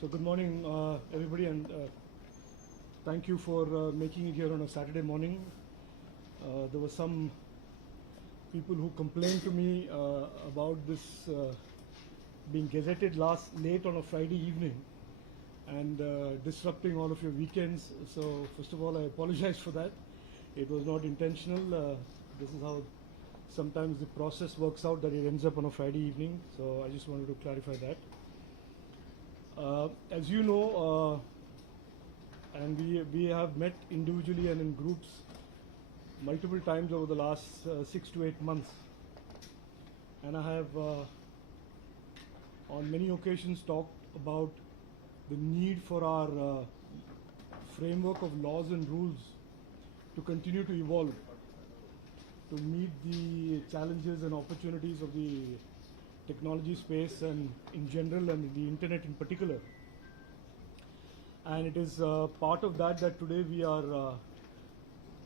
So good morning, everybody, and thank you for making it here on a Saturday morning. There were some people who complained to me about this being gazetted late on a Friday evening and disrupting all of your weekends. So first of all, I apologize for that. It was not intentional. This is how sometimes the process works out, that it ends up on a Friday evening. So I just wanted to clarify that. As you know, and we have met individually and in groups multiple times over the last 6 to 8 months, and I have on many occasions talked about the need for our framework of laws and rules to continue to evolve, to meet the challenges and opportunities of the technology space and in general, and the internet in particular. And it is part of that today we are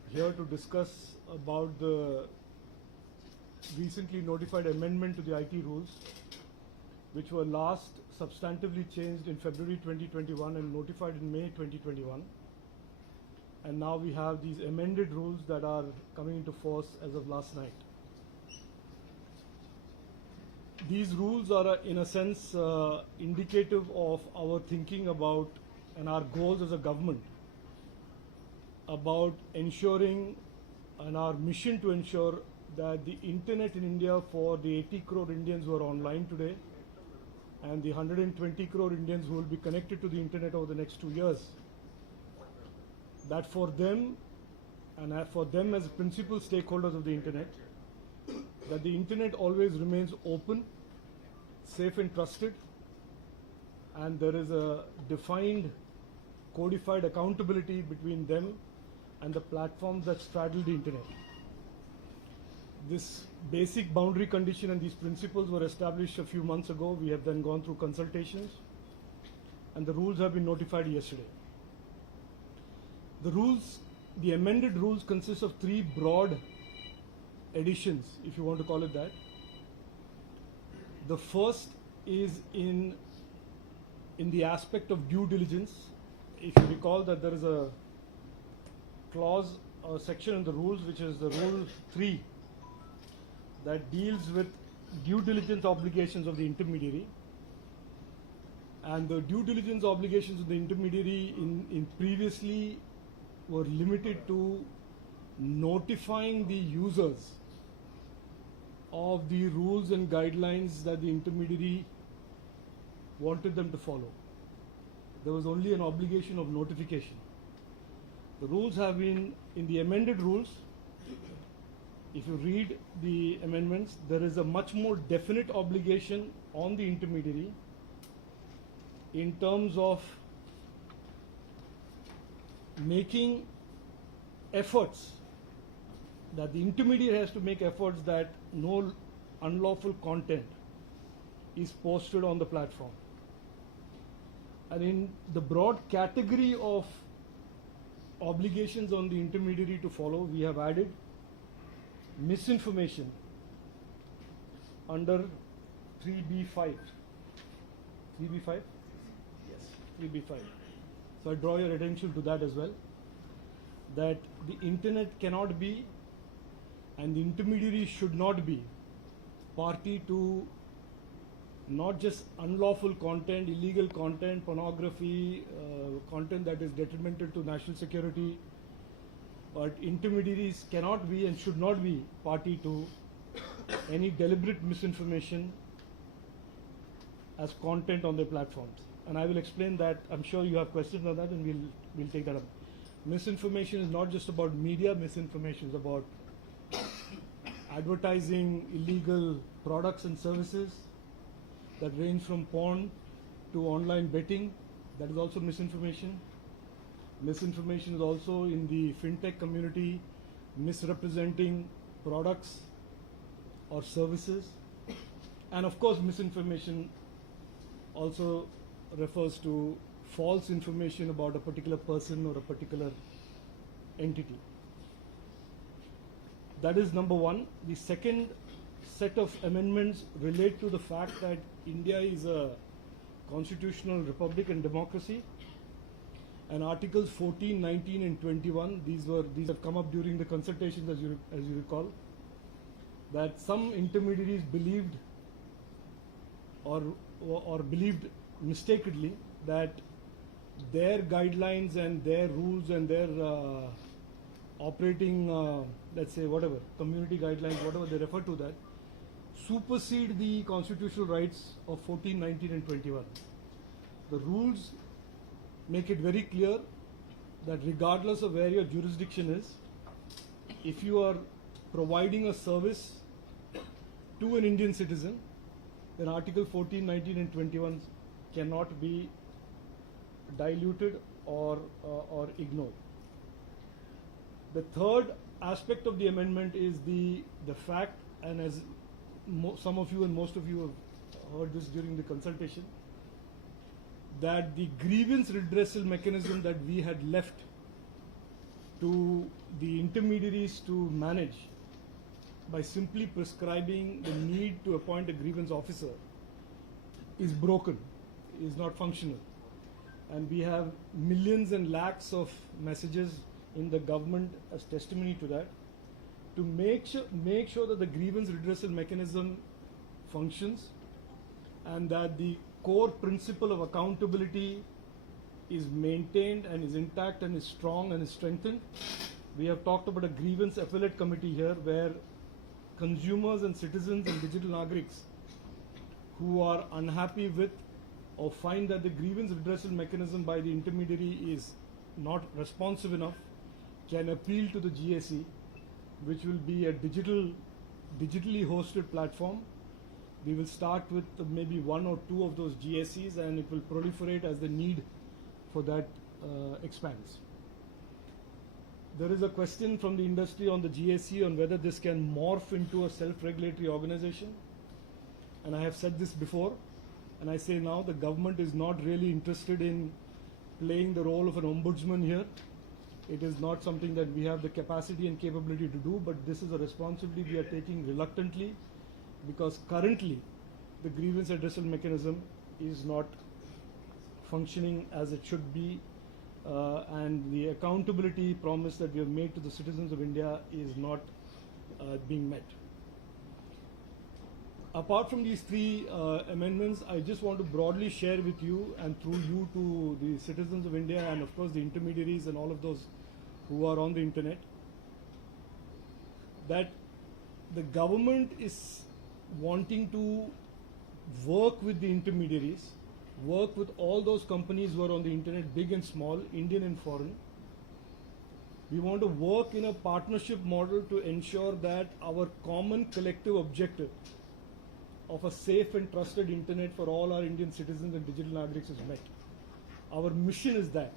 here to discuss about the recently notified amendment to the IT rules, which were last substantively changed in February 2021 and notified in May 2021. And now we have these amended rules that are coming into force as of last night. These rules are, in a sense, indicative of our thinking about and our goals as a government about ensuring, and our mission to ensure, that the internet in India for the 80 crore Indians who are online today and the 120 crore Indians who will be connected to the internet over the next 2 years, that for them and for them as principal stakeholders of the internet, that the internet always remains open, safe and trusted, and there is a defined, codified accountability between them and the platforms that straddle the internet. This basic boundary condition and these principles were established a few months ago. We have then gone through consultations, and the rules have been notified yesterday. The amended rules consist of 3 broad additions, if you want to call it that. The first is in the aspect of due diligence. If you recall that there is a clause or section in the rules, which is the Rule 3, that deals with due diligence obligations of the intermediary. And the due diligence obligations of the intermediary in previously were limited to notifying the users of the rules and guidelines that the intermediary wanted them to follow. There was only an obligation of notification. The rules have been, in the amended rules, if you read the amendments, there is a much more definite obligation on the intermediary in terms of making efforts, that the intermediary has to make efforts that no unlawful content is posted on the platform. And in the broad category of obligations on the intermediary to follow, we have added misinformation under 3B5. 3B5? Yes, 3B5. So I draw your attention to that as well, that the internet cannot be, and the intermediary should not be, party to not just unlawful content, illegal content, pornography, content that is detrimental to national security, but intermediaries cannot be and should not be party to any deliberate misinformation as content on their platforms. And I will explain that. I'm sure you have questions on that, and we'll take that up. Misinformation is not just about media. Misinformation is about advertising illegal products and services that range from porn to online betting. That is also misinformation. Misinformation is also in the fintech community, misrepresenting products or services. And of course, misinformation also refers to false information about a particular person or a particular entity. That is number one. The second set of amendments relate to the fact that India is a constitutional republic and democracy, and Articles 14, 19, and 21. These have come up during the consultations, as you recall, that some intermediaries believed or believed mistakenly that their guidelines and their rules and their operating, let's say whatever, community guidelines, whatever they refer to that, supersede the constitutional rights of 14, 19, and 21. The rules make it very clear that regardless of where your jurisdiction is, if you are providing a service to an Indian citizen, then Article 14, 19, and 21 cannot be diluted or ignored. The third aspect of the amendment is the fact, and as some of you and most of you have heard this during the consultation, that the grievance redressal mechanism that we had left to the intermediaries to manage by simply prescribing the need to appoint a grievance officer is broken, is not functional. And we have millions and lakhs of messages in the government as testimony to that. To make sure that the grievance redressal mechanism functions and that the core principle of accountability is maintained and is intact and is strong and is strengthened, we have talked about a grievance appellate committee here where consumers and citizens and digital nagriks who are unhappy with or find that the grievance redressal mechanism by the intermediary is not responsive enough can appeal to the GSE, which will be a digitally hosted platform. We will start with maybe one or two of those GSEs, and it will proliferate as the need for that expands. There is a question from the industry on the GSE on whether this can morph into a self-regulatory organization. And I have said this before, and I say now, the government is not really interested in playing the role of an ombudsman here. It is not something that we have the capacity and capability to do, but this is a responsibility we are taking reluctantly, because currently the grievance redressal mechanism is not functioning as it should be, and the accountability promise that we have made to the citizens of India is not being met. Apart from these three amendments, I just want to broadly share with you and through you to the citizens of India and of course the intermediaries and all of those who are on the internet, that the government is wanting to work with the intermediaries, work with all those companies who are on the internet, big and small, Indian and foreign. We want to work in a partnership model to ensure that our common collective objective of a safe and trusted internet for all our Indian citizens and digital nagriks is met. Our mission is that.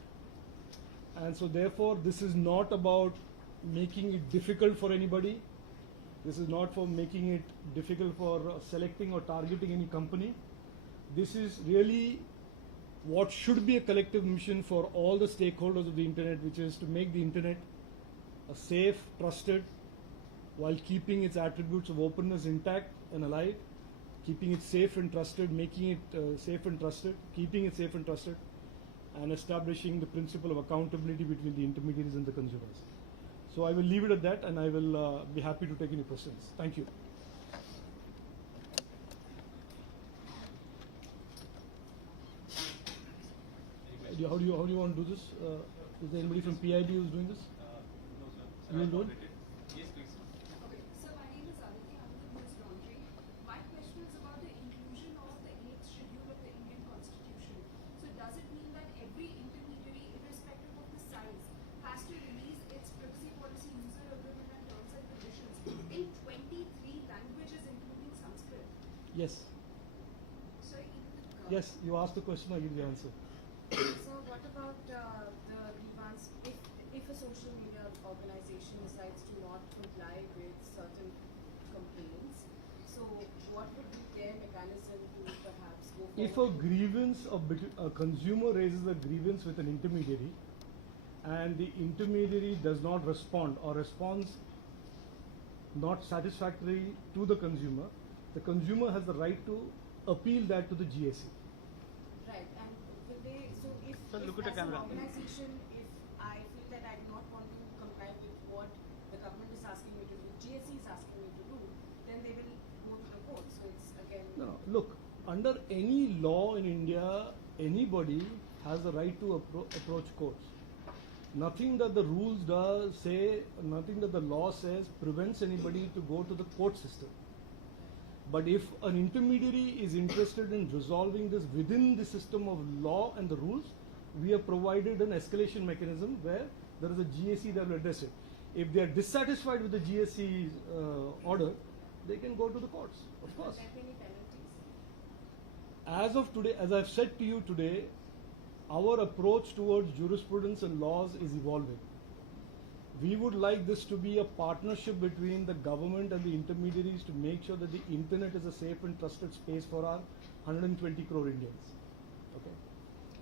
And so therefore this is not about making it difficult for anybody. This is not for making it difficult for selecting or targeting any company. This is really what should be a collective mission for all the stakeholders of the internet, which is to make the internet a safe, trusted, while keeping its attributes of openness intact and alive, keeping it safe and trusted, making it safe and trusted, keeping it safe and trusted, and establishing the principle of accountability between the intermediaries and the consumers. So I will leave it at that, and I will be happy to take any questions. Thank you. How do you want to do this? Is there anybody from PIB who's doing this? No, sir. You will do it? Yes, please. Okay, so my name is Aditi, I'm with News Laundry. My question is about the inclusion of the 8th schedule of the Indian Constitution. So does it mean that every intermediary, irrespective of the size, has to release its privacy policy, user agreement and terms and conditions in 23 languages including Sanskrit? Yes. So Yes, you asked the question, I give the answer. So what about the Grievance, if a social media organization decides to not comply with certain complaints, so what would be their mechanism to perhaps go forward? If a grievance, a consumer raises a grievance with an intermediary and the intermediary does not respond or responds not satisfactorily to the consumer has the right to appeal that to the GSE. if Sir, look at the as an camera. organization, if I feel that I do not want to comply with what the government is asking me to do, GSC is asking me to do, then they will go to the court. So it's again. No, look, under any law in India, anybody has the right to approach courts. Nothing that the rules does say, nothing that the law says prevents anybody to go to the court system. But if an intermediary is interested in resolving this within the system of law and the rules, we have provided an escalation mechanism where there is a GSC that will address it. If they are dissatisfied with the GSC order, they can go to the courts, of course. Will there be any penalties? As of today, as I've said to you today, our approach towards jurisprudence and laws is evolving. We would like this to be a partnership between the government and the intermediaries to make sure that the internet is a safe and trusted space for our 120 crore Indians. Okay.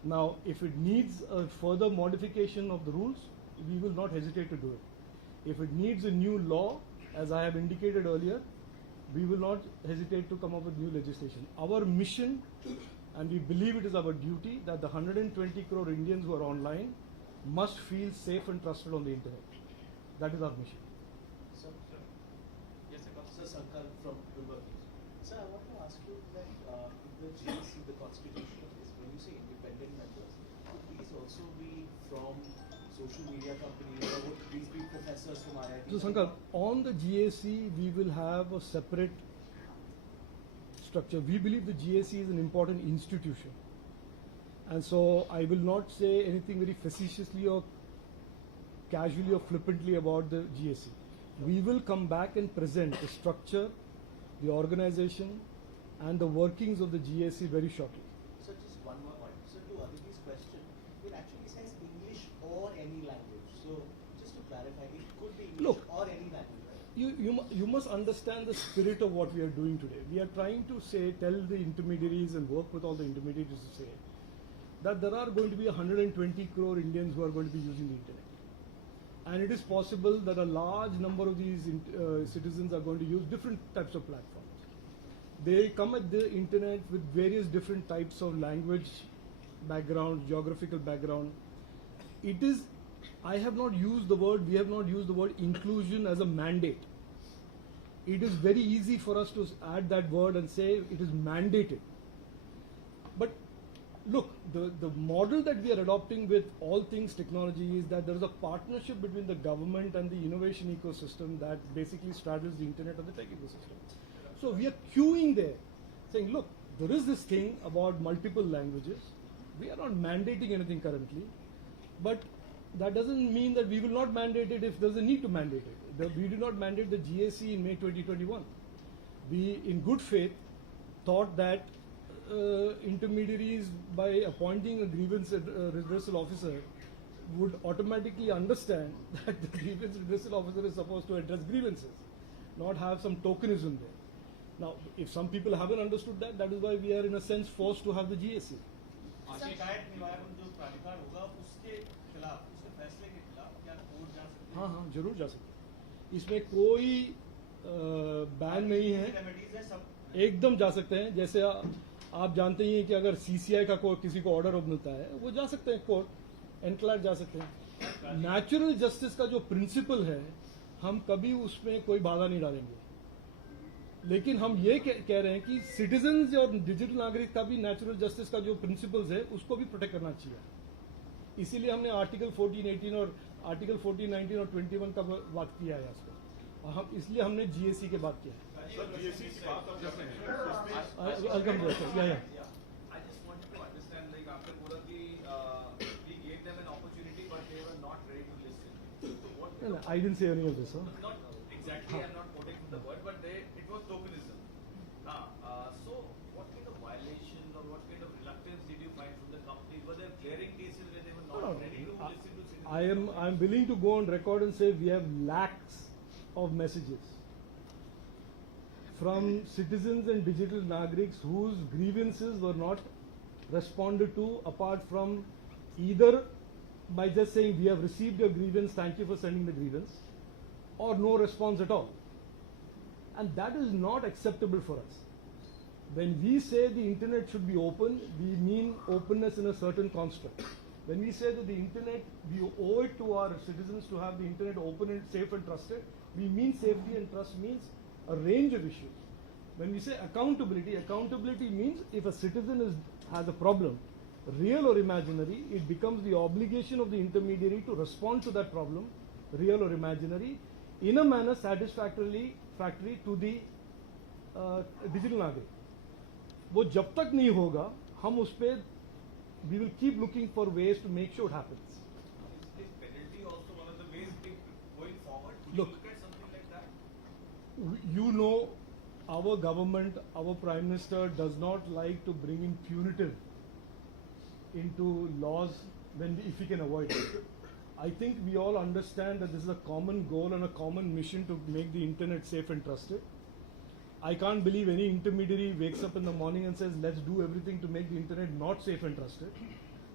Now, if it needs a further modification of the rules, we will not hesitate to do it. If it needs a new law, as I have indicated earlier, we will not hesitate to come up with new legislation. Our mission, and we believe it is our duty, that the 120 crore Indians who are online must feel safe and trusted on the internet. That is our mission. Sir, yes, Sir Sankar from Bloomberg News. Sir, I want to ask you that in the GSC, the constitution is, when you say independent members, would these also be from social media companies, or would these be professors from IIT? So Sankar, on the GSC, we will have a separate structure. We believe the GSC is an important institution. And so I will not say anything very facetiously or casually or flippantly about the GSC. We will come back and present the structure, the organization, and the workings of the GSC very shortly. So just one more point. So to Aditi's question, it actually says English or any language. So just to clarify, it could be English or any language, right? You must understand the spirit of what we are doing today. We are trying to tell the intermediaries and work with all the intermediaries to say that there are going to be 120 crore Indians who are going to be using the internet. And it is possible that a large number of these citizens are going to use different types of platforms. They come at the internet with various different types of language background, geographical background. I have not used the word, we have not used the word inclusion as a mandate. It is very easy for us to add that word and say it is mandated. But look, the model that we are adopting with all things technology is that there is a partnership between the government and the innovation ecosystem that basically straddles the internet and the tech ecosystem. So we are queuing there, saying, look, there is this thing about multiple languages. We are not mandating anything currently, but that doesn't mean that we will not mandate it if there's a need to mandate it. We did not mandate the GSC in May 2021. We, in good faith, thought that intermediaries, by appointing a grievance redressal officer, would automatically understand that the grievance redressal officer is supposed to address grievances, not have some tokenism there. Now, if some people haven't understood that, that is why we are in a sense forced to have the GSC. हाँ हाँ जरूर जा सकते हैं. इसमें कोई ban नहीं है, एकदम जा सकते हैं. जैसे आप जानते ही हैं कि अगर CCI का कोई किसी को ऑर्डर मिलता है वो जा सकते हैं कोर्ट, एनक्लाइट जा सकते हैं. नेचुरल जस्टिस का जो प्रिंसिपल है हम कभी उसमें कोई बाधा नहीं डालेंगे, लेकिन हम ये कह रहे हैं कि सिटीजन्स और डिजिटल नागरिक का भी नेचुरल जस्टिस का जो प्रिंसिपल्स है उसको भी प्रोटेक्ट करना चाहिए. इसीलिए हमने आर्टिकल 14, 18 और आर्टिकल 14, 19 और 21 का बात किया है इसको, और हम इसलिए हमने GSC के बात किया है. I didn't say any of this. Not exactly, I'm not quoting the word, but it was tokenism. So what kind of violation or what kind of reluctance did you find from the companies? Were there clearing cases where they were not ready to listen to citizens? I am willing to go on record and say we have lakhs of messages from citizens and digital nagriks whose grievances were not responded to, apart from either by just saying we have received your grievance, thank you for sending the grievance, or no response at all. And that is not acceptable for us. When we say the internet should be open, we mean openness in a certain construct. When we say that the internet, we owe it to our citizens to have the internet open and safe and trusted, we mean safety and trust means a range of issues. When we say accountability, accountability means if a citizen has a problem, real or imaginary, it becomes the obligation of the intermediary to respond to that problem, real or imaginary, in a manner satisfactory to the digital नागरिक. वो जब तक नहीं होगा, हम उस पे we will keep looking for ways to make sure it happens. Is this penalty also one of the ways going forward? Would Look, you look at something like that? You know, our government, our Prime Minister does not like to bring in punitive into laws if we can avoid it. I think we all understand that this is a common goal and a common mission to make the internet safe and trusted. I can't believe any intermediary wakes up in the morning and says, let's do everything to make the internet not safe and trusted.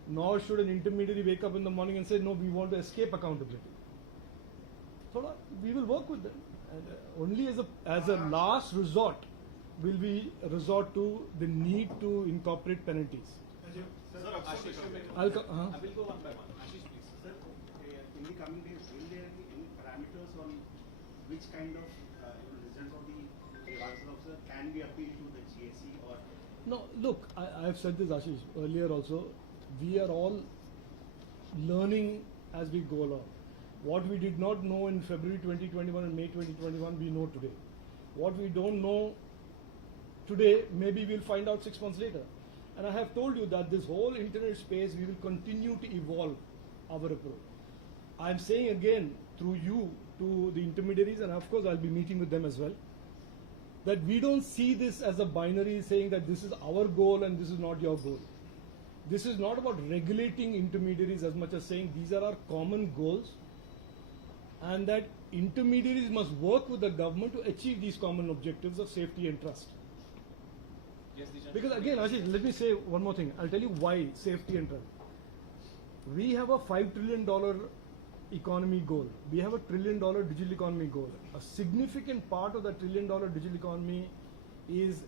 Nor should an intermediary wake up in the morning and say, no, we want to escape accountability. So we will work with them. And only as a last resort will we resort to the need to incorporate penalties. Sir, Ashish, I will go one by one. Ashish, please. Sir, in the coming days, will there be any parameters on which kind of result of the Grievance officer can be appealed to the GSE or? No, look, I have said this, Ashish, earlier also. We are all learning as we go along. What we did not know in February 2021 and May 2021, we know today. What we don't know today, maybe we'll find out 6 months later. And I have told you that this whole internet space, we will continue to evolve our approach. I'm saying again, through you, to the intermediaries, and of course I'll be meeting with them as well, that we don't see this as a binary saying that this is our goal and this is not your goal. This is not about regulating intermediaries as much as saying these are our common goals, and that intermediaries must work with the government to achieve these common objectives of safety and trust. Yes, Because again, Ashish, let me say one more thing. I'll tell you why safety and trust. We have a $5 trillion economy goal. We have a $1 trillion digital economy goal. A significant part of that $1 trillion digital economy is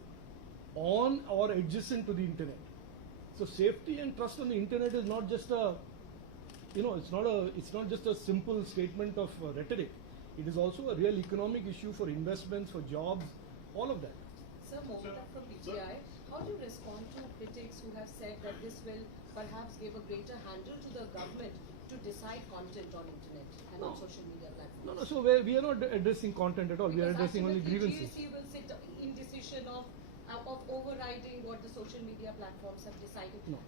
on or adjacent to the internet. So safety and trust on the internet is not just a, it's not just a simple statement of rhetoric. It is also a real economic issue for investments, for jobs, all of that. Sir, Momita from PTI, how do you respond to critics who have said that this will perhaps give a greater handle to the government to decide content on internet and on social media platforms? No, so we are not addressing content at all. We are addressing only grievances. GSC will sit in decision of overriding what the social media platforms have decided. No,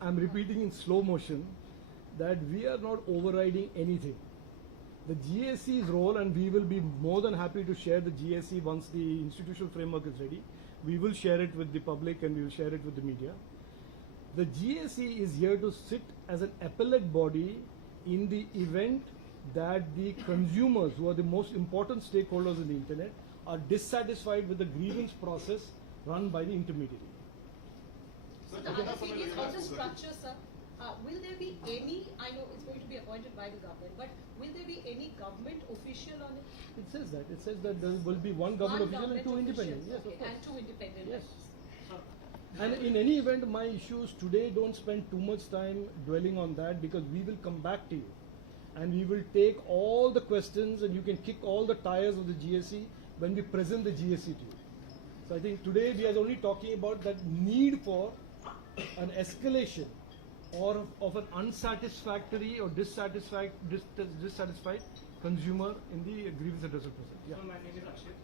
I'm repeating in slow motion that we are not overriding anything. The GSC's role, and we will be more than happy to share the GSC once the institutional framework is ready. We will share it with the public and we will share it with the media. The GSC is here to sit as an appellate body in the event that the consumers, who are the most important stakeholders in the internet, are dissatisfied with the grievance process run by the intermediary. So the other thing is on the structure, sir. Will there be any, I know it's going to be appointed by the government, but will there be any government official on it? It says that there will be one government official and two independent. Yes, Okay, of course. and two independent Yes. members. And in any event, my issues today, don't spend too much time dwelling on that, because we will come back to you. And we will take all the questions and you can kick all the tires of the GSC when we present the GSC to you. So I think today we are only talking about that need for an escalation or of an unsatisfactory or dissatisfied consumer in the grievance addressal process. Yeah. So my name is Ashit.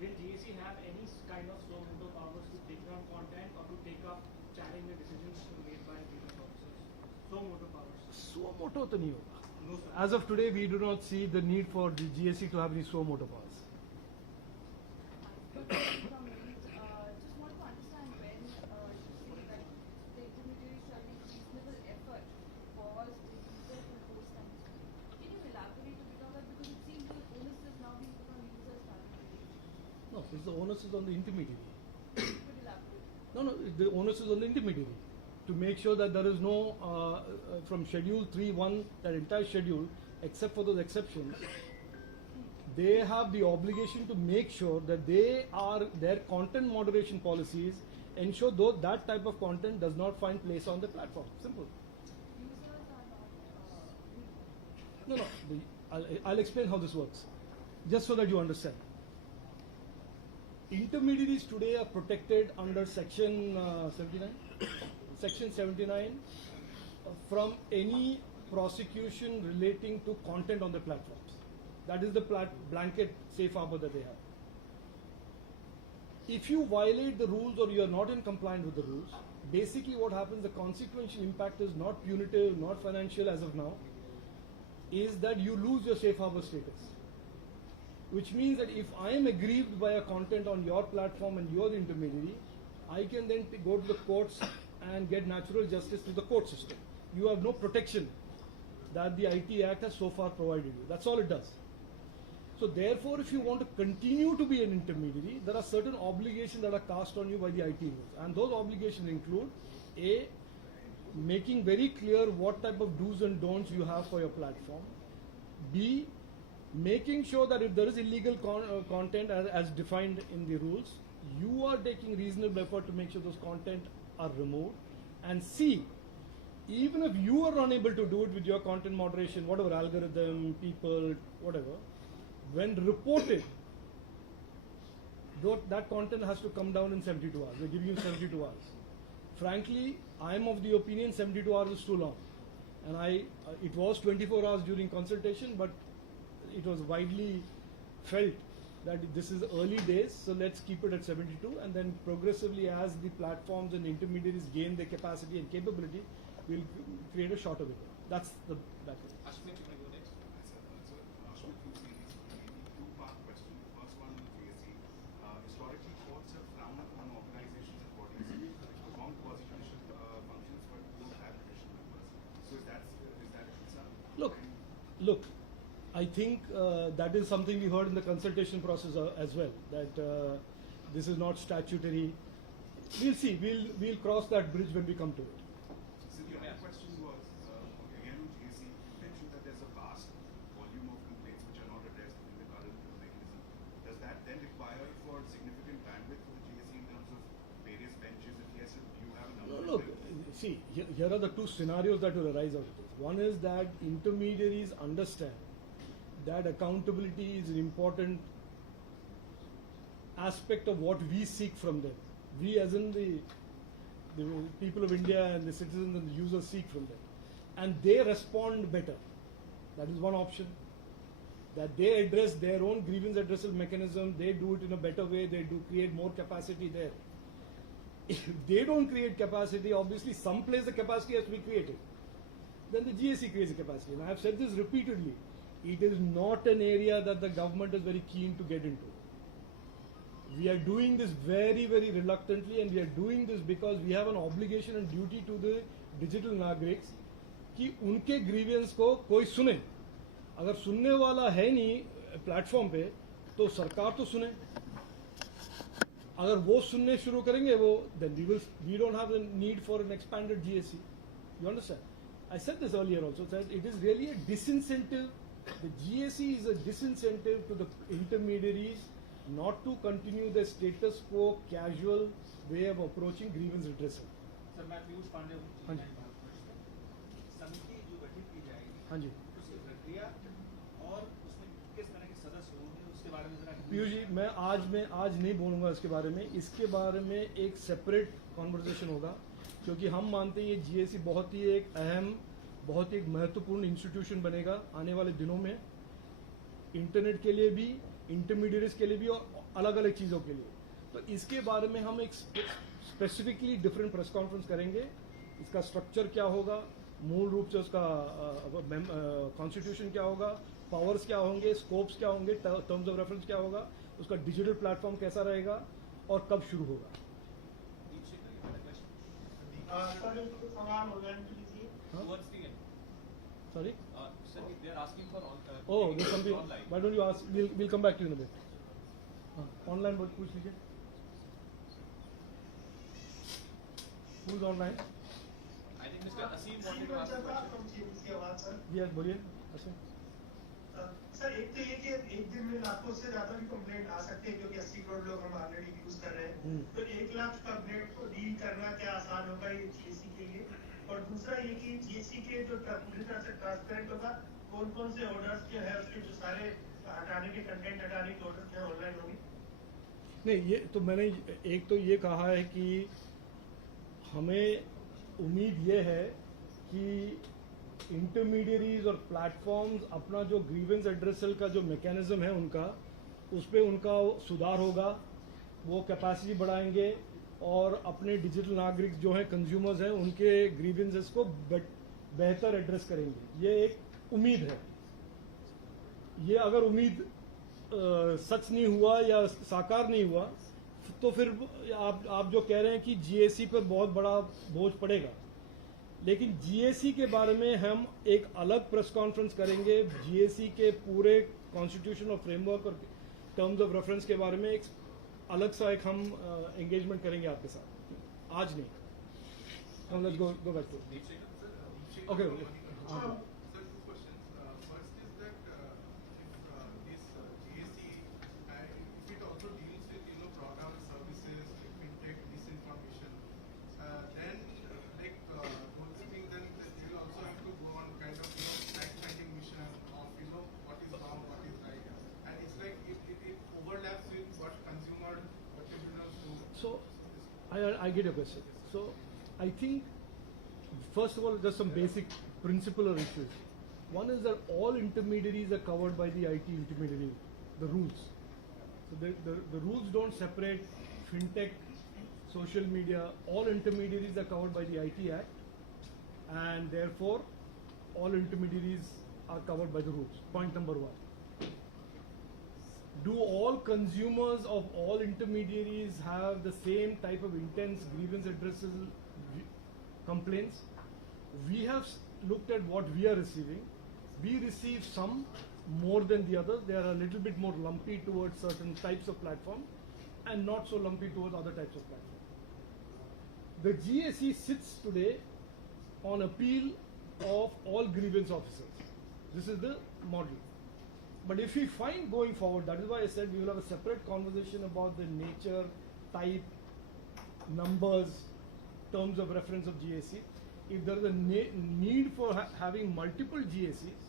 Will GSC have any kind of suo motu powers to take down content or to take up challenge the decisions made by grievance officers? Suo motu powers. Suo motu to nahi hoga. No, sir. As of today, we do not see the need for the GSC to have any suo motu powers. Just want to understand when you say that the intermediary shall make reasonable effort for the user to post something. Can you elaborate a bit on that? Because it seems the onus is now being put on users directly. No, the onus is on the intermediary. Could elaborate. No, the onus is on the intermediary to make sure that there is no, from Schedule 3.1, that entire schedule, except for those exceptions, they have the obligation to make sure that their content moderation policies ensure though that type of content does not find place on the platform. Simple. No. I'll explain how this works, just so that you understand. Intermediaries today are protected under Section 79. Section 79 from any prosecution relating to content on the platforms. That is the blanket safe harbor that they have. If you violate the rules or you are not in compliance with the rules, basically what happens, the consequential impact is not punitive, not financial as of now, is that you lose your safe harbor status. Which means that if I am aggrieved by a content on your platform and you are the intermediary, I can then go to the courts and get natural justice through the court system. You have no protection that the IT Act has so far provided you. That's all it does. So therefore, if you want to continue to be an intermediary, there are certain obligations that are cast on you by the IT rules. And those obligations include A, making very clear what type of do's and don'ts you have for your platform. B, making sure that if there is illegal content as defined in the rules, you are taking reasonable effort to make sure those content are removed. And C, even if you are unable to do it with your content moderation, whatever algorithm, people, whatever, when reported, that content has to come down in 72 hours. We're giving you 72 hours. Frankly, I'm of the opinion 72 hours is too long. And it was 24 hours during consultation, but it was widely felt that this is early days, so let's keep it at 72, and then progressively as the platforms and intermediaries gain their capacity and capability, we'll create a shorter window. That's the background. Ashmit, you can go next. Ashmit from series, two-part question. First one on the GSC. Historically, courts have frowned on organizations and bodies who perform quasi-judicial functions but don't have judicial members. So is that a concern? Look. I think that is something we heard in the consultation process as well, that this is not statutory. We'll see. We'll cross that bridge when we come to it. So the other question was, again on GSC, you mentioned that there's a vast volume of complaints which are not addressed in the current mechanism. Does that then require for significant bandwidth for the GSC in terms of various benches? If yes, do you have a number? Look, see, here are the two scenarios that will arise out of this. One is that intermediaries understand that accountability is an important aspect of what we seek from them. We, as in the people of India and the citizens and the users, seek from them. And they respond better. That is one option. That they address their own grievance addressal mechanism, they do it in a better way, they do create more capacity there. If they don't create capacity, obviously someplace the capacity has to be created. Then the GSC creates a capacity. And I have said this repeatedly. It is not an area that the government is very keen to get into. We are doing this very, very reluctantly, and we are doing this because we have an obligation and duty to the digital nagriks कि उनके grievance को कोई सुने. अगर सुनने वाला है नहीं प्लेटफॉर्म पे तो सरकार तो सुने. अगर वो सुनने शुरू करेंगे then we don't have the need for an expanded GSC. You understand? I said this earlier also, that it is really a disincentive. The GSC is a disincentive to the intermediaries not to continue the status quo casual way of approaching grievance redressal. Sir मैं पीयूष पांडे हूँ। हाँ जी। समिति जो गठित की जाएगी, हाँ जी। उसकी प्रक्रिया और उसमें किस तरह के सदस्य होंगे उसके बारे में जरा। पीयूष जी, मैं आज नहीं बोलूँगा इसके बारे में। इसके बारे में एक सेपरेट कॉन्वर्सेशन होगा, क्योंकि हम मानते हैं ये GSC बहुत ही एक अहम, बहुत ही एक महत्वपूर्ण इंस्टीट्यूशन बनेगा आने वाले दिनों में, इंटरनेट के लिए भी, इंटरमीडिएट्स के लिए भी और अलग अलग चीज़ों के लिए. तो इसके बारे में हम एक स्पेसिफिकली डिफरेंट प्रेस कॉन्फ्रेंस करेंगे. इसका स्ट्रक्चर क्या होगा, मूल रूप से उसका कॉन्स्टिट्यूशन क्या होगा, पावर्स क्या होंगे, स्कोप्स क्या होंगे, टर्म्स ऑफ रेफरेंस क्या होगा, उसका डिजिटल प्लेटफॉर्म कैसा रहेगा और कब शुरू होगा. Sorry? Sir, they are asking for there's something. online. Why don't you ask? We'll come back to you in a bit. Online, but पूछ लीजिए. Who's online? I think Mr. Asim wanted to ask a question. Yes, बोलिए. Asim. Sir एक तो ये कि एक दिन में लाखों से ज्यादा भी कंप्लेंट आ सकते हैं क्योंकि 80 करोड़ लोग हम ऑलरेडी यूज कर रहे हैं, तो 1 लाख कंप्लेंट को डील करना क्या आसान होगा ये जीएससी के लिए? और दूसरा ये कि जीएससी के जो पूरी तरह से ट्रांसपेरेंट होगा, कौन कौन से ऑर्डर्स जो है उसके जो सारे हटाने के कंटेंट हटाने के ऑर्डर जो है ऑनलाइन होंगे? नहीं, ये तो मैंने एक तो ये कहा है कि हमें उम्मीद ये है कि इंटरमीडियरीज और प्लेटफॉर्म्स अपना जो ग्रीवेंस एड्रेसल का जो मैकेनिज्म है उनका, उस पर उनका सुधार होगा, वो कैपेसिटी बढ़ाएंगे और अपने डिजिटल नागरिक जो हैं, कंज्यूमर्स हैं, उनके ग्रीवेंसेस को बेहतर एड्रेस करेंगे। ये एक उम्मीद है। ये अगर उम्मीद सच नहीं हुआ या साकार नहीं हुआ तो फिर आप जो कह रहे हैं कि जीएससी पर बहुत बड़ा बोझ पड़ेगा, लेकिन जीएससी के बारे में हम एक अलग प्रेस कॉन्फ्रेंस करेंगे। जीएससी के पूरे कॉन्स्टिट्यूशन और फ्रेमवर्क और टर्म्स ऑफ रेफरेंस के बारे में एक अलग सा एक हम एंगेजमेंट करेंगे आपके साथ, आज नहीं। Let's go back to okay. So, I get your question. So, I think, first of all, there's some basic principal issues. One is that all intermediaries are covered by the IT Intermediary Rule, the rules. So, the rules don't separate fintech, social media. All intermediaries are covered by the IT Act, and therefore, all intermediaries are covered by the rules. Point number one. Do all consumers of all intermediaries have the same type of intense grievance addressable complaints? We have looked at what we are receiving. We receive some more than the others. They are a little bit more lumpy towards certain types of platform and not so lumpy towards other types of platform. The GSE sits today on appeal of all grievance officers. This is the model. But if we find going forward, that is why I said we will have a separate conversation about the nature, type, numbers, terms of reference of GSE. If there is a need for having multiple GSEs,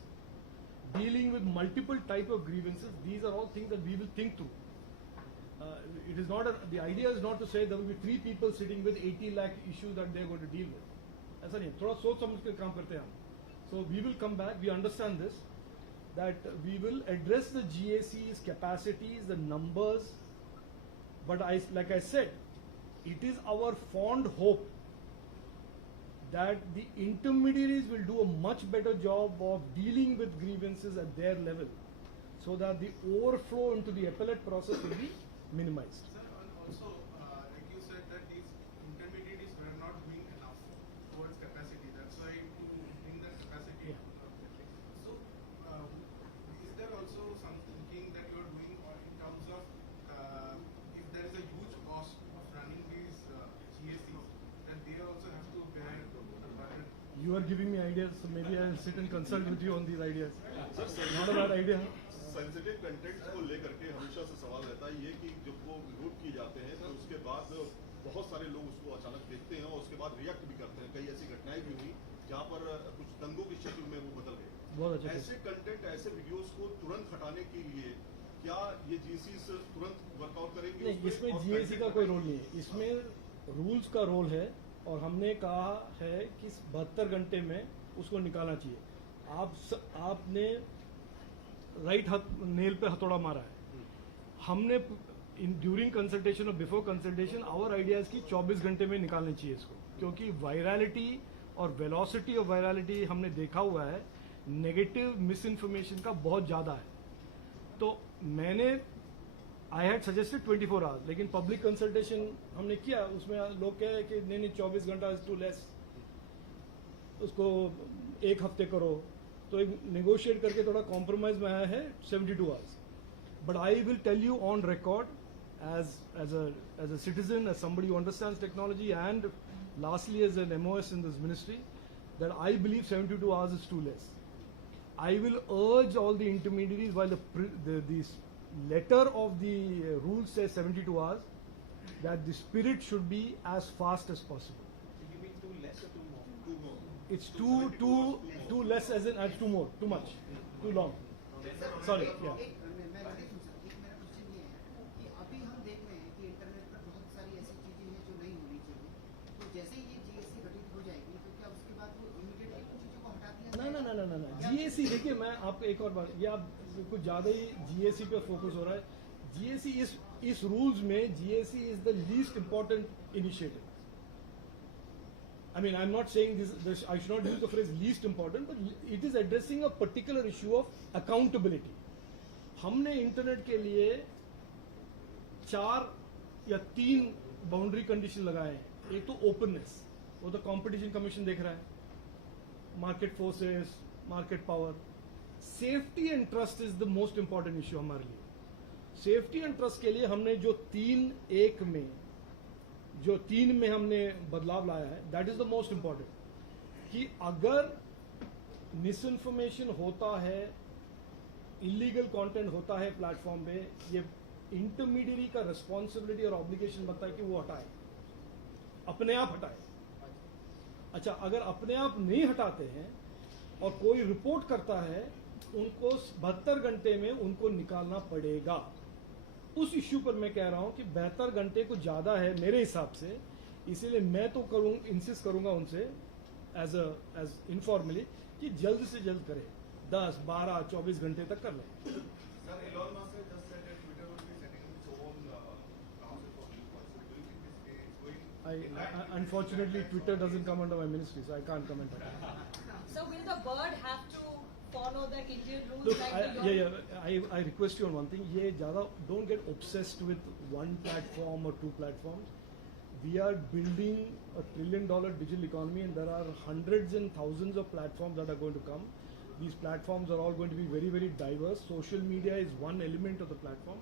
dealing with multiple type of grievances, these are all things that we will think through. It is not the idea is not to say there will be 3 people sitting with 80 lakh issues that they are going to deal with. ऐसा नहीं, थोड़ा सोच समझ के काम करते हैं हम. So we will come back. We understand this, that we will address the GAC's capacities, the numbers, but like I said, it is our fond hope that the intermediaries will do a much better job of dealing with grievances at their level, so that the overflow into the appellate process will be minimized. Sir, and also, like you said, that these intermediaries were not doing enough towards capacity. That's why to bring that capacity. Yeah. So, is there also some thinking that you are doing in terms of if there is a huge cost of running these GSEs, then they also have to bear the burden? You are giving me ideas, so maybe I will sit and consult with you on these ideas. Not a bad idea. Sensitive contents को लेकर के हमेशा से सवाल रहता है ये कि जब वो लोड किए जाते हैं तो उसके बाद बहुत सारे लोग उसको अचानक देखते हैं और उसके बाद रिएक्ट भी करते हैं. कई ऐसी घटनाएं भी हुई जहाँ पर कुछ दंगों की शक्ल में वो बदल गए. बहुत अच्छा. ऐसे कंटेंट, ऐसे वीडियोस को तुरंत हटाने के लिए क्या ये जीएससी तुरंत वर्कआउट करेंगे? नहीं, इसमें जीएससी का कोई रोल नहीं है. इसमें रूल्स का रोल है और हमने कहा है कि 72 घंटे में उसको निकालना चाहिए. आपने राइट नेल पे हथौड़ा मारा है. हमने ड्यूरिंग कंसल्टेशन और बिफोर कंसल्टेशन आवर आइडियाज की 24 घंटे में निकालनी चाहिए इसको, क्योंकि वायरलिटी और वेलोसिटी ऑफ वायरलिटी हमने देखा हुआ है नेगेटिव मिस इन्फॉर्मेशन का बहुत ज़्यादा है. तो मैंने आई हैड सजेस्टेड 24 आवर्स, लेकिन पब्लिक कंसल्टेशन हमने किया, उसमें लोग कहे कि नहीं 24 घंटा इज टू लेस, उसको 1 हफ्ते करो. तो एक नेगोशिएट करके थोड़ा कॉम्प्रोमाइज में आया है 72 hours. But I will tell you on record as a citizen, as somebody who understands technology, and lastly as an MOS in this ministry, that I believe 72 hours is too less. I will urge all the intermediaries, while the letter of the rule says 72 hours, that the spirit should be as fast as possible. So you mean 2 less or 2 more? 2 more. It's too less as in too more, too much, too long. Sorry, yeah. एक मेरा question ये है कि अभी हम देख रहे हैं कि इंटरनेट पर बहुत सारी ऐसी चीजें हैं जो नहीं होनी चाहिए, तो जैसे ही ये जीएससी गठित हो जाएगी तो क्या उसके बाद वो इमीडिएटली कुछ चीजों को हटा दिया ना जीएससी देखिए, मैं आपको एक और बात, ये आप कुछ ज्यादा ही जीएससी पे फोकस हो रहा है. जीएससी इस रूल्स में GSC is the least important initiative. I mean, I'm not saying this, I should not use the phrase least important, but it is addressing a particular issue of accountability. हमने internet के लिए 4 या 3 boundary condition लगाए हैं. एक तो openness, वो तो कंपटीशन कमीशन देख रहा है, market forces, market power. Safety and trust is the most important issue हमारे लिए. सेफ्टी एंड ट्रस्ट के लिए हमने जो 3 में हमने बदलाव लाया है, that is the most important. कि अगर मिसइंफॉर्मेशन होता है, इलीगल कंटेंट होता है प्लेटफॉर्म पे, ये इंटरमीडियरी का रिस्पॉन्सिबिलिटी और ऑब्लिगेशन बनता है कि वो हटाए, अपने आप हटाए. अच्छा, अगर अपने आप नहीं हटाते हैं और कोई रिपोर्ट करता है, उनको 72 घंटे में उनको निकालना पड़ेगा. उस इश्यू पर मैं कह रहा हूं कि 72 घंटे कुछ ज्यादा है मेरे हिसाब से, इसीलिए मैं तो इंसिस्ट करूंगा उनसे एज इनफॉर्मली कि जल्द से जल्द करें. 10, 12, 24 घंटे तक कर लें. Sir, Elon Musk has just said that Twitter will be setting up its own council for viewpoints. So do you think this is going? Unfortunately, Twitter doesn't come under my ministry, so I can't comment on that. So will the bird have to follow the Indian rules? Look, like I request you on one thing. ये ज़्यादा don't get obsessed with one platform or 2 platforms. We are building a $1 trillion digital economy, and there are hundreds and thousands of platforms that are going to come. These platforms are all going to be very, very diverse. Social media is one element of the platform.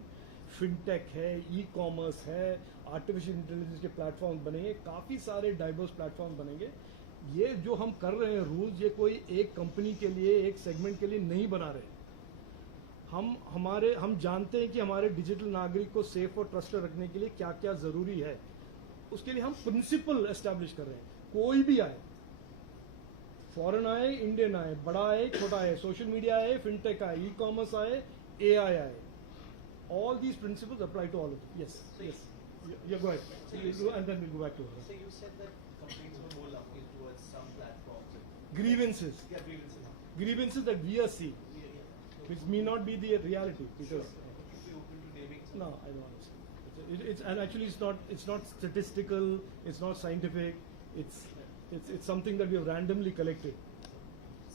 Fintech है, e-commerce है, artificial intelligence के platforms बनेंगे, काफ़ी सारे diverse platforms बनेंगे. ये जो हम कर रहे हैं रूल्स, ये कोई एक कंपनी के लिए, एक सेगमेंट के लिए नहीं बना रहे. हम जानते हैं कि हमारे डिजिटल नागरिक को सेफ और ट्रस्टेड रखने के लिए क्या क्या जरूरी है. उसके लिए हम प्रिंसिपल एस्टैब्लिश कर रहे हैं. कोई भी आए, फॉरेन आए, इंडियन आए, बड़ा आए, छोटा आए, सोशल मीडिया आए, फिनटेक आए, ई-कॉमर्स आए, एआई आए, all these principles apply to all of them. Yes, yes. You go ahead. And then we'll go back to her. So you said that complaints were more lumpy towards some platforms. Grievances. Yeah, grievances. Grievances that we are seeing, which may not be the reality. Because Would you be open to naming some? no, I don't want to say. It's and actually it's not statistical. It's not scientific. It's something that we have randomly collected.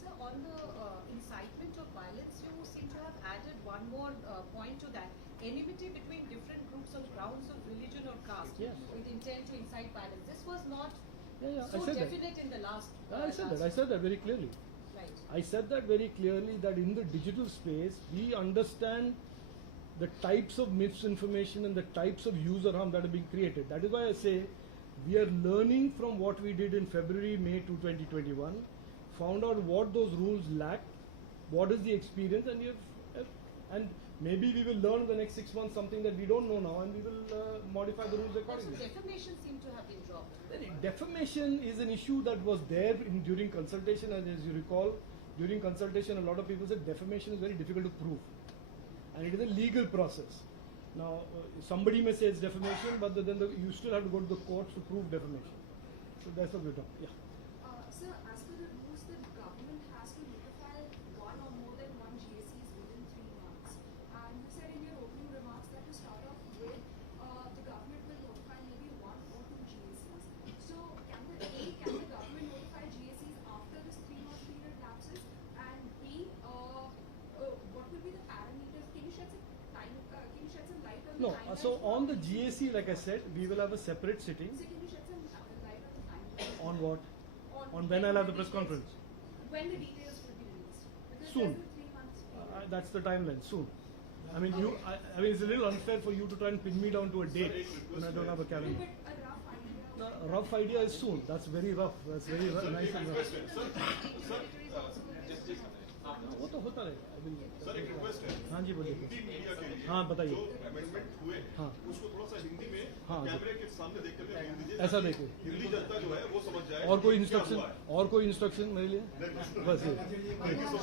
So on the incitement of violence, you seem to have added one more point to that. Enmity between different groups on grounds of religion or caste Yes. with intent to incite violence. This was not Yeah, so I said definite that. in the last. I said that very clearly. Right. I said that very clearly, that in the digital space, we understand the types of misinformation and the types of user harm that are being created. That is why I say we are learning from what we did in February, May 2021, found out what those rules lacked, what is the experience, and maybe we will learn in the next 6 months something that we don't know now, and we will modify the rules Also, accordingly. defamation seemed to have been dropped. Defamation is an issue that was there during consultation, and as you recall, during consultation, a lot of people said defamation is very difficult to prove, and it is a legal process. Now, somebody may say it's defamation, but then you still have to go to the courts to prove defamation. So that's what we're talking. Yeah. Sir, as per the rules, the government has to notify one or more than one GSEs within 3 months. And you said in your opening remarks that to start off with, the government will notify maybe 1 or 2 GSEs. So, can the government notify GSEs after this 3-month period lapses? And B, what will be the parameters? Can you shed some light on No, the timelines? so on the GSE, like I said, we will have a separate sitting. So, can you shed some light on the timelines? On what? On when I'll have the press conference. When the details will be released? Because Soon. there's a 3 months period. That's the timeline, soon. I mean, I mean, it's a little unfair for you to try and pin me down to a date when I don't have a calendar. But a rough idea. No, a rough idea is soon. That's very rough. That's very nice and rough. Just वो तो होता रहेगा। Sir एक request है, हाँ जी बोलिए। Hindi media के लिए हाँ बताइए। जो अमेंडमेंट हुए हैं, हाँ उसको थोड़ा सा हिंदी में हाँ कैमरे के सामने देख करके बोल दीजिए, ऐसा देखिए। हिंदी जनता जो है वो समझ जाए। और कोई कि क्या इंस्ट्रक्शन, हुआ है। और कोई इंस्ट्रक्शन मेरे लिए बस ये। Thank you so much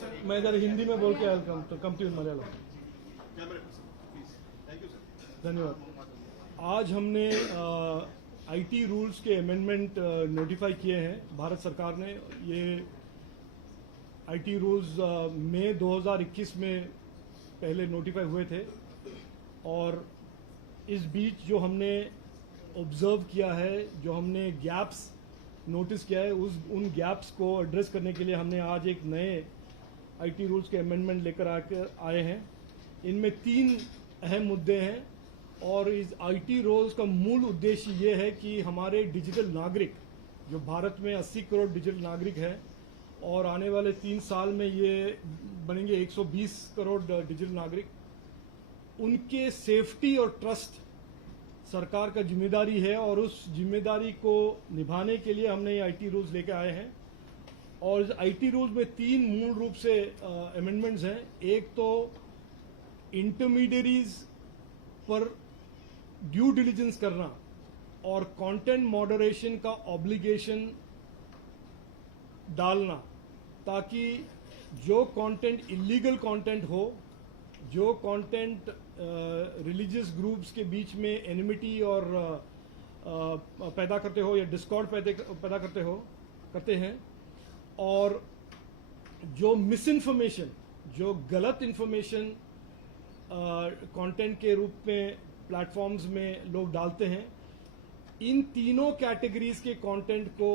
sir. मैं इधर हिंदी में बोल के आया कम टू मलयालम। कैमरे पर sir please. Thank you sir. धन्यवाद। आज हमने IT रूल्स के अमेंडमेंट नोटिफाई किए हैं भारत सरकार ने। ये IT रूल्स मई 2021 में पहले नोटिफाई हुए थे, और इस बीच जो हमने ऑब्जर्व किया है, जो हमने गैप्स नोटिस किया है, उन गैप्स को एड्रेस करने के लिए हमने आज एक नए IT रूल्स के अमेंडमेंट लेकर आए हैं। इनमें 3 अहम मुद्दे हैं, और इस IT रूल्स का मूल उद्देश्य ये है कि हमारे डिजिटल नागरिक, जो भारत में 80 करोड़ डिजिटल नागरिक हैं, और आने वाले 3 साल में ये बनेंगे 120 करोड़ डिजिटल नागरिक, उनके सेफ्टी और ट्रस्ट सरकार का जिम्मेदारी है, और उस जिम्मेदारी को निभाने के लिए हमने ये IT रूल्स लेके आए हैं। और इस IT रूल्स में 3 मूल रूप से अमेंडमेंट्स हैं। एक तो इंटरमीडियरीज पर ड्यू डिलिजेंस करना और कंटेंट मॉडरेशन का ऑब्लिगेशन डालना, ताकि जो कंटेंट इलीगल कंटेंट हो, जो कंटेंट रिलीजियस ग्रुप्स के बीच में एनिमिटी और पैदा करते हो या डिस्कॉर्ड पैदा करते हैं, और जो मिसइंफॉर्मेशन, जो गलत इंफॉर्मेशन कंटेंट के रूप में प्लेटफॉर्म्स में लोग डालते हैं, इन तीनों कैटेगरीज के कंटेंट को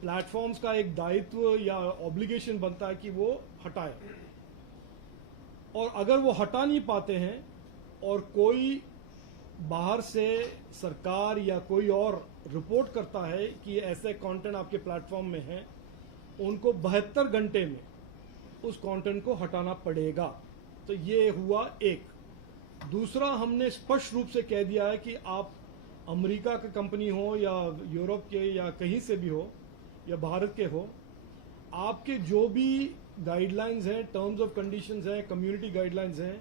प्लेटफॉर्म्स का एक दायित्व या ऑब्लिगेशन बनता है कि वो हटाए। और अगर वो हटा नहीं पाते हैं और कोई बाहर से सरकार या कोई और रिपोर्ट करता है कि ऐसे कंटेंट आपके प्लेटफॉर्म में है, उनको 72 घंटे में उस कंटेंट को हटाना पड़ेगा। तो ये हुआ एक। दूसरा, हमने स्पष्ट रूप से कह दिया है कि आप अमेरिका की कंपनी हो या यूरोप के या कहीं से भी हो या भारत के हो, आपके जो भी गाइडलाइंस हैं, टर्म्स ऑफ कंडीशंस हैं, कम्युनिटी गाइडलाइंस हैं,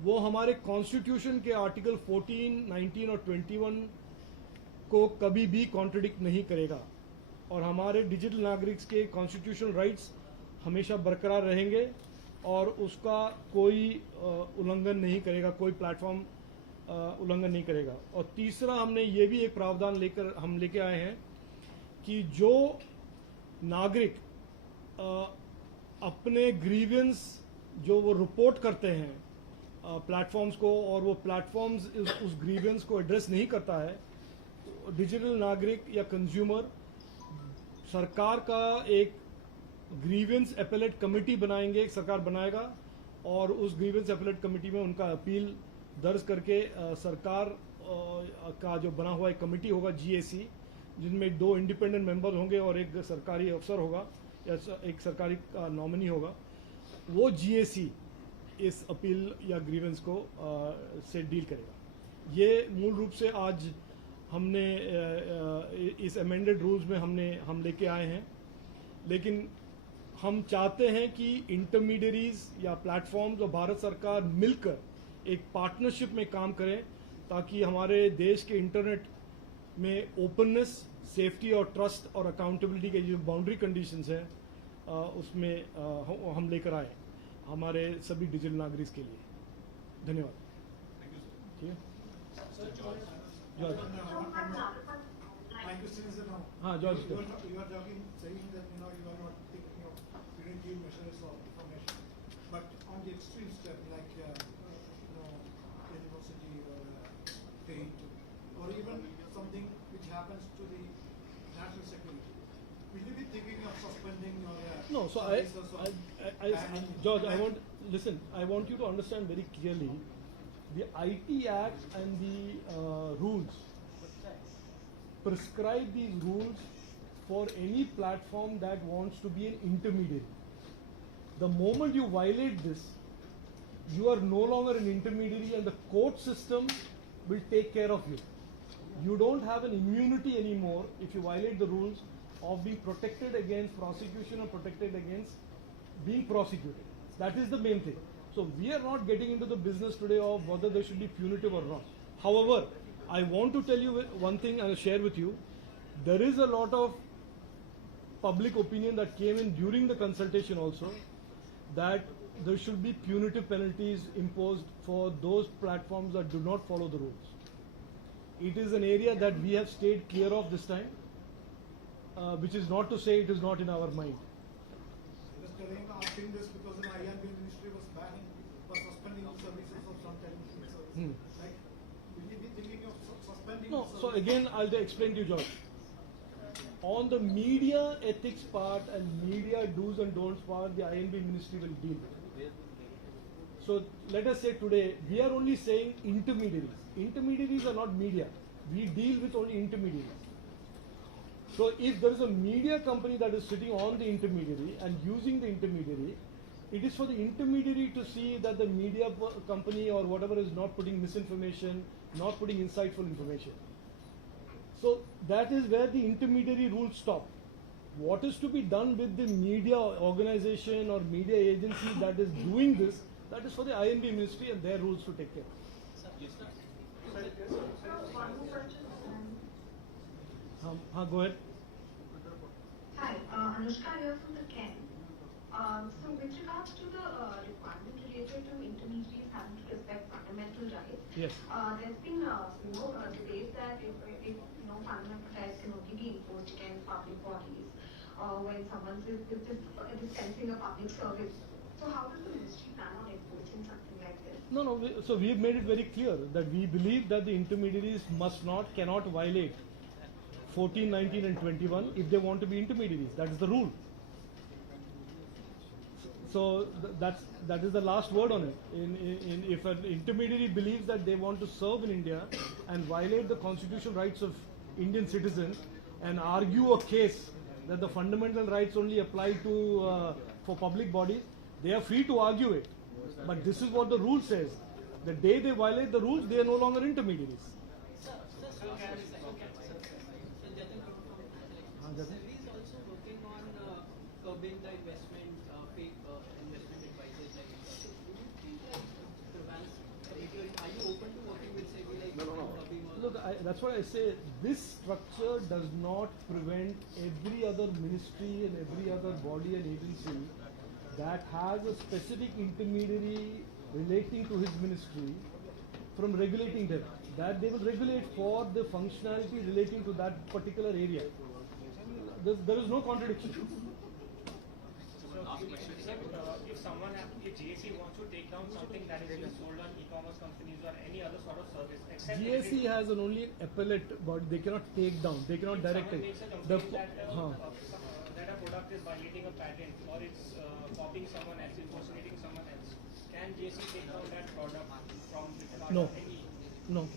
वो हमारे कॉन्स्टिट्यूशन के आर्टिकल 14, 19 और 21 को कभी भी कॉन्ट्रडिक्ट नहीं करेगा, और हमारे डिजिटल नागरिक के कॉन्स्टिट्यूशनल राइट्स हमेशा बरकरार रहेंगे, और उसका कोई उल्लंघन नहीं करेगा, कोई प्लेटफॉर्म उल्लंघन नहीं करेगा। और तीसरा, हमने ये भी एक प्रावधान लेके आए हैं कि जो नागरिक अपने ग्रीवेंस जो वो रिपोर्ट करते हैं प्लेटफॉर्म्स को, और वो प्लेटफॉर्म्स उस ग्रीवेंस को एड्रेस नहीं करता है, डिजिटल नागरिक या कंज्यूमर सरकार का एक ग्रीवेंस appellate कमेटी बनाएंगे, एक सरकार बनाएगा, और उस ग्रीवेंस appellate कमेटी में उनका अपील दर्ज करके सरकार का जो बना हुआ एक कमेटी होगा GAC, जिनमें 2 इंडिपेंडेंट मेंबर होंगे और एक सरकारी अफसर होगा या एक सरकारी नॉमिनी होगा, वो GAC इस अपील या ग्रीवेंस को से डील करेगा। ये मूल रूप से आज हमने इस अमेंडेड रूल्स में हम लेके आए हैं। लेकिन हम चाहते हैं कि इंटरमीडियरीज या प्लेटफॉर्म्स और भारत सरकार मिलकर एक पार्टनरशिप में काम करें, ताकि हमारे देश के इंटरनेट में ओपननेस, सेफ्टी और ट्रस्ट और अकाउंटेबिलिटी के जो बाउंड्री कंडीशंस हैं उसमें हम लेकर आए हमारे सभी डिजिटल नागरिक के लिए। धन्यवाद। ठीक है जॉर्ज। हाँ George. You are talking, saying that you are not thinking of preventive measures or information, but on the extreme step like university or state, or even something which happens to the national security, will you be thinking of suspending your No, so George, I want you to understand very clearly, the IT Act and the rules prescribe these rules for any platform that wants to be an intermediary. The moment you violate this, you are no longer an intermediary, and the court system will take care of you. You don't have an immunity anymore if you violate the rules, of being protected against prosecution or protected against being prosecuted. That is the main thing. So we are not getting into the business today of whether there should be punitive or not. However, I want to tell you one thing and share with you. There is a lot of public opinion that came in during the consultation also that there should be punitive penalties imposed for those platforms that do not follow the rules. It is an area that we have stayed clear of this time, which is not to say it is not in our mind. I'm asking this because the INB ministry was suspending the services of some television services. Like, will you be thinking of suspending? No, the so services? again, I'll explain to you, George. On the media ethics part and media do's and don'ts part, the INB ministry will deal with it. So let us say today, we are only saying intermediaries. Intermediaries are not media. We deal with only intermediaries. So if there is a media company that is sitting on the intermediary and using the intermediary, it is for the intermediary to see that the media company or whatever is not putting misinformation, not putting insightful information. So that is where the intermediary rules stop. What is to be done with the media organization or media agency that is doing this, that is for the INB ministry and their rules to take care. Go ahead. Hi, Anushka here from the Ken. So with regards to the requirement related to intermediaries having to respect fundamental rights, yes. There's been debate that if fundamental rights can only be enforced against public bodies when someone is dispensing a public service. So how does the ministry plan on enforcing something like this? No. So we've made it very clear that we believe that the intermediaries cannot violate 14, 19 and 21 if they want to be intermediaries. That is the rule. So that is the last word on it. If an intermediary believes that they want to serve in India and violate the constitutional rights of Indian citizens and argue a case that the fundamental rights only apply to for public bodies, they are free to argue it. But this is what the rule says. The day they violate the rules, they are no longer intermediaries. Is also working on curbing the investment, fake investment advisors like would you think that Grievance committee, are you open to working with SEBI like curbing all? Look, that's why I say this structure does not prevent every other ministry and every other body and agency that has a specific intermediary relating to his ministry from regulating them. That they will regulate for the functionality relating to that particular area. There is no contradiction. If someone, if GSE wants to take down something that is being sold on e-commerce companies or any other sort of service, except GSE has an only appellate body. They cannot take down. They cannot direct it. that a product is violating a patent or it's copying someone else, impersonating someone else, can GSE take down that product from Flipkart No. or any? No.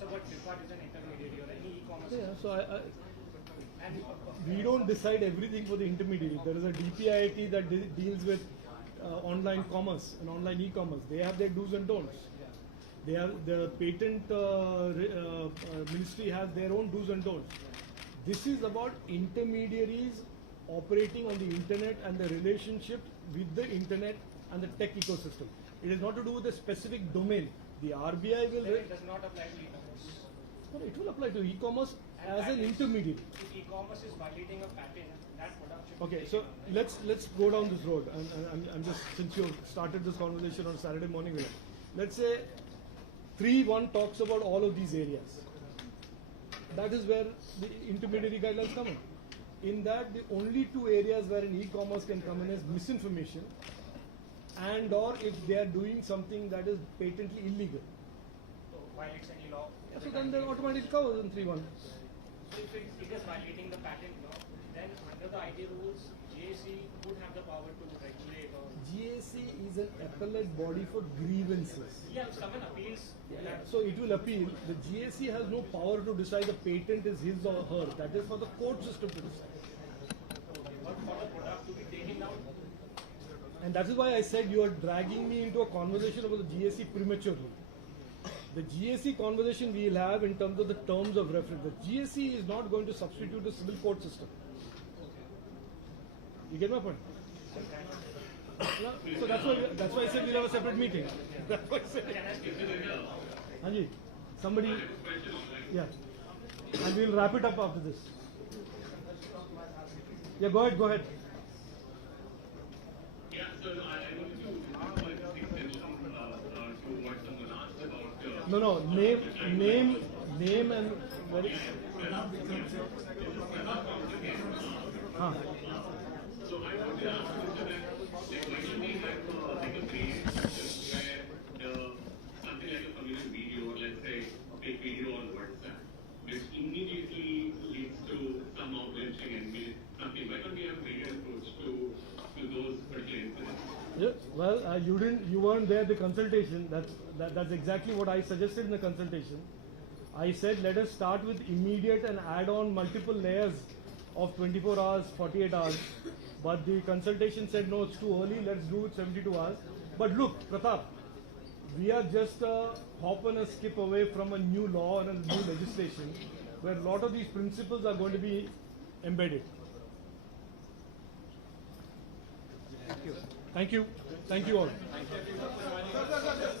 So what Flipkart is an intermediary or any e-commerce? Yeah. So we don't decide everything for the intermediary. There is a DPIIT that deals with online commerce and online e-commerce. They have their do's and don'ts. They have the patent ministry has their own do's and don'ts. This is about intermediaries operating on the internet and the relationship with the internet and the tech ecosystem. It is not to do with a specific domain. The RBI will. It does not apply to e-commerce. No, it will apply to e-commerce as an intermediary. If e-commerce is violating a patent, that product should Okay, be so let's go down this road. I'm just, since you started this conversation on Saturday morning, let's say 3.1 talks about all of these areas. That is where the intermediary guidelines come in. In that, the only two areas where an e-commerce can come in is misinformation and or if they are doing something that is patently illegal. So violates any law. So then they're automatically covered in 3.1. So if it is violating the patent law, then under the IT rules, GSE would have the power to regulate or. GSE is an appellate body for grievances. Yeah, if someone appeals. So it will appeal. The GSE has no power to decide the patent is his or her. That is for the court system to decide. But for the product to be taken down. And that is why I said you are dragging me into a conversation about the GSE prematurely. The GSE conversation we will have in terms of the terms of reference. The GSE is not going to substitute the civil court system. You get my point? So that's why I said we'll have a separate meeting. That's why I said. Anji, somebody, yeah, and we'll wrap it up after this. Yeah, go ahead. Yeah, so I wanted to extension to what someone asked about. No, name and where is. So I wanted to ask you that, why don't we have like a page where something like a community video, or let's say a fake video on WhatsApp, which immediately leads to some outraging and something. Why don't we have a media approach to those particular incidents? Yeah, well, you weren't there at the consultation. That's exactly what I suggested in the consultation. I said let us start with immediate and add on multiple layers of 24 hours, 48 hours. But the consultation said no, it's too early. Let's do it 72 hours. But look, Pratap, we are just a hop and a skip away from a new law and a new legislation where a lot of these principles are going to be embedded. Thank you. Thank you all.